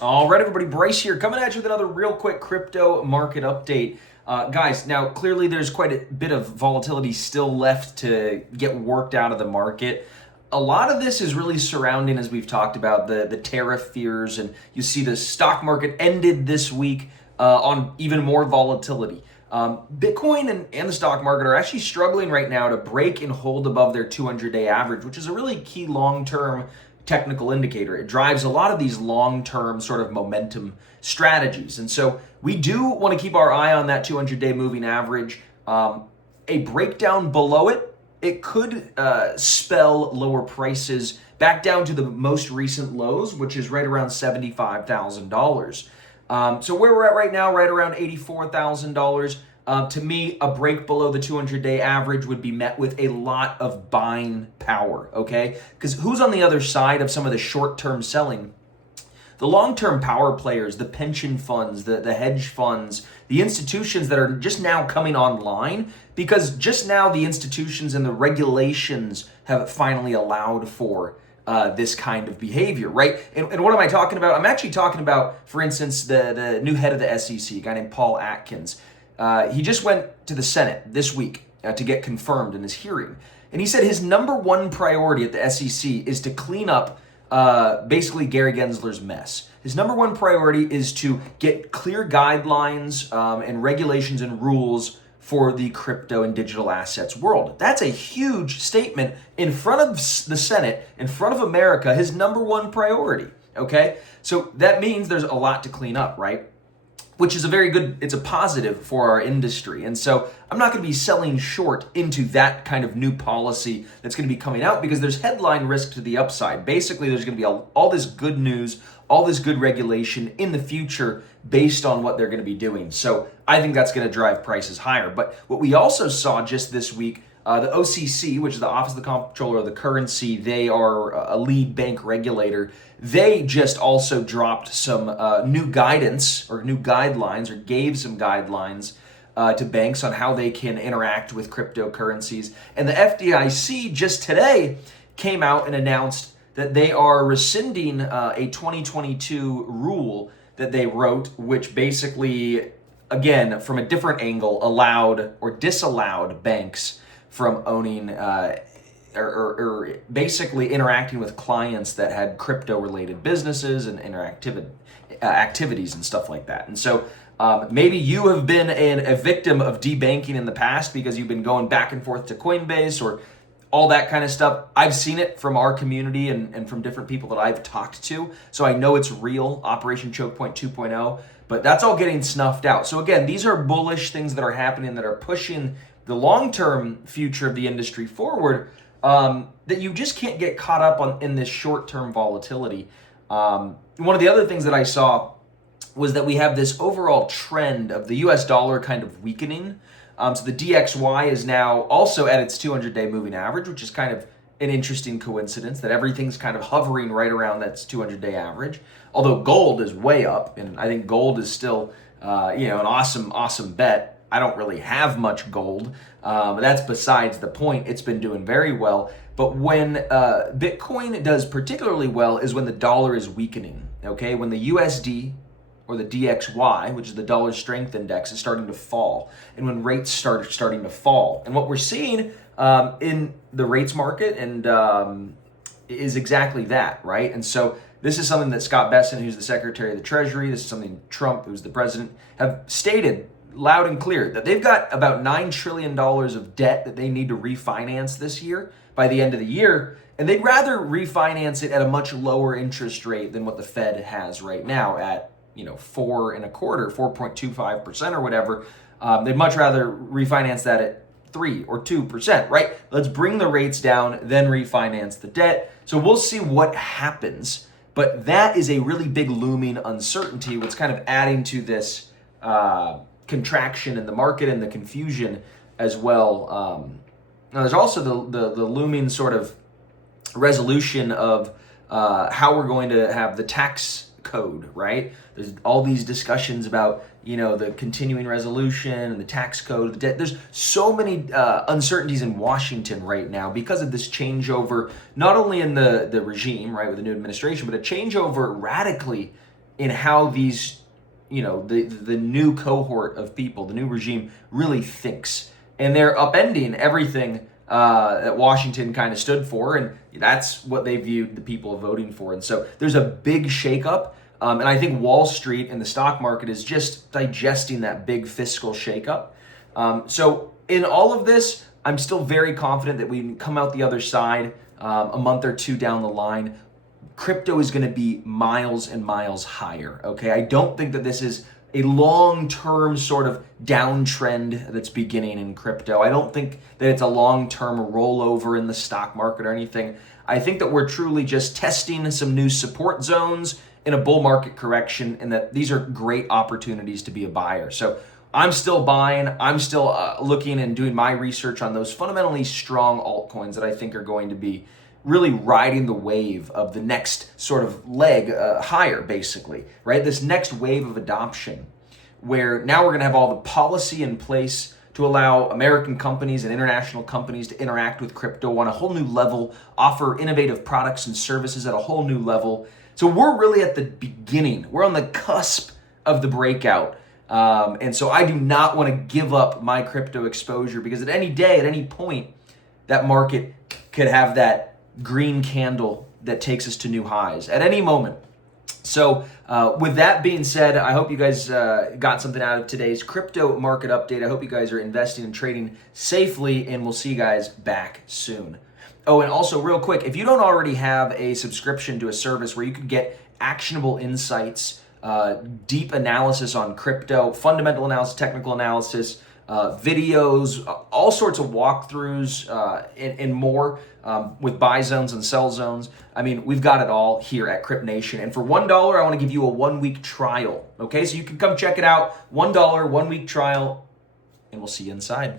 All right, everybody, Bryce here, coming at you with another real quick crypto market update. Guys, now clearly there's quite a bit of volatility still left to get worked out of the market. A lot of this is really surrounding, as we've talked about, the tariff fears, and you see the stock market ended this week on even more volatility. Bitcoin and the stock market are actually struggling right now to break and hold above their 200-day average, which is a really key long-term technical indicator. It drives a lot of these long-term sort of momentum strategies. And so we do want to keep our eye on that 200-day moving average. A breakdown below it, it could spell lower prices back down to the most recent lows, which is right around $75,000. So where we're at right now, right around $84,000. To me, a break below the 200-day average would be met with a lot of buying power, okay? Because who's on the other side of some of the short-term selling? The long-term power players, the pension funds, the hedge funds, the institutions that are just now coming online, because just now the institutions and the regulations have finally allowed for this kind of behavior, right? And what am I talking about? I'm actually talking about, for instance, the new head of the SEC, a guy named Paul Atkins. He just went to the Senate this week to get confirmed in his hearing. And he said his number one priority at the SEC is to clean up basically Gary Gensler's mess. His number one priority is to get clear guidelines and regulations and rules for the crypto and digital assets world. That's a huge statement in front of the Senate, in front of America, his number one priority, okay? So that means there's a lot to clean up, right? Which is a very good, it's a positive for our industry. And so I'm not going to be selling short into that kind of new policy that's going to be coming out because there's headline risk to the upside. Basically, there's going to be all this good news, all this good regulation in the future based on what they're going to be doing. So I think that's going to drive prices higher. But what we also saw just this week, the OCC, which is the Office of the Comptroller of the Currency, they are a lead bank regulator. They just also dropped some new guidance or new guidelines, or gave some guidelines to banks on how they can interact with cryptocurrencies. And the FDIC just today came out and announced that they are rescinding a 2022 rule that they wrote, which basically, again, from a different angle, allowed or disallowed banks from owning or basically interacting with clients that had crypto-related businesses and activities and stuff like that. And so maybe you have been a victim of debanking in the past because you've been going back and forth to Coinbase or all that kind of stuff. I've seen it from our community and from different people that I've talked to. So I know it's real, Operation Choke Point 2.0, but that's all getting snuffed out. So again, these are bullish things that are happening that are pushing the long-term future of the industry forward, that you just can't get caught up on in this short-term volatility. One of the other things that I saw was that we have this overall trend of the US dollar kind of weakening. So the DXY is now also at its 200-day moving average, which is kind of an interesting coincidence that everything's kind of hovering right around that 200-day average. Although gold is way up, and I think gold is still an awesome bet. I don't really have much gold. That's besides the point. It's been doing very well. But when Bitcoin does particularly well is when the dollar is weakening, okay? When the USD or the DXY, which is the dollar strength index, is starting to fall, and when rates starting to fall. And what we're seeing in the rates market and is exactly that, right? And so this is something that Scott Bessent, who's the Secretary of the Treasury, this is something Trump, who's the president, have stated loud and clear that they've got about $9 trillion of debt that they need to refinance this year by the end of the year. And they'd rather refinance it at a much lower interest rate than what the Fed has right now at 4.25% or whatever. They'd much rather refinance that at 3 or 2%, right? Let's bring the rates down, then refinance the debt. So we'll see what happens. But that is a really big looming uncertainty, what's kind of adding to this contraction in the market and the confusion as well. Now there's also the looming sort of resolution of how we're going to have the tax code, right? There's all these discussions about, the continuing resolution and the tax code, the debt. There's so many uncertainties in Washington right now because of this changeover, not only in the regime, right, with the new administration, but a changeover radically in how these, the new cohort of people, the new regime really thinks. And they're upending everything that Washington kind of stood for, and that's what they viewed the people voting for. And so there's a big shakeup, and I think Wall Street and the stock market is just digesting that big fiscal shakeup. So in all of this, I'm still very confident that we can come out the other side a month or two down the line. Crypto is going to be miles and miles higher, okay? I don't think that this is a long-term sort of downtrend that's beginning in crypto. I don't think that it's a long-term rollover in the stock market or anything. I think that we're truly just testing some new support zones in a bull market correction, and that these are great opportunities to be a buyer. So I'm still buying. I'm still looking and doing my research on those fundamentally strong altcoins that I think are going to be really riding the wave of the next sort of leg higher, basically, right? This next wave of adoption, where now we're going to have all the policy in place to allow American companies and international companies to interact with crypto on a whole new level, offer innovative products and services at a whole new level. So we're really at the beginning. We're on the cusp of the breakout. And so I do not want to give up my crypto exposure, because at any day, at any point, that market could have that green candle that takes us to new highs at any moment. So with that being said, I hope you guys got something out of today's crypto market update. I hope you guys are investing and trading safely, and we'll see you guys back soon. Oh, and also real quick, if you don't already have a subscription to a service where you could get actionable insights, deep analysis on crypto, fundamental analysis, technical analysis, videos, all sorts of walkthroughs, and more, with buy zones and sell zones. I mean, we've got it all here at Crypt Nation. And for $1, I want to give you a 1-week trial. Okay, so you can come check it out. $1, 1-week trial, and we'll see you inside.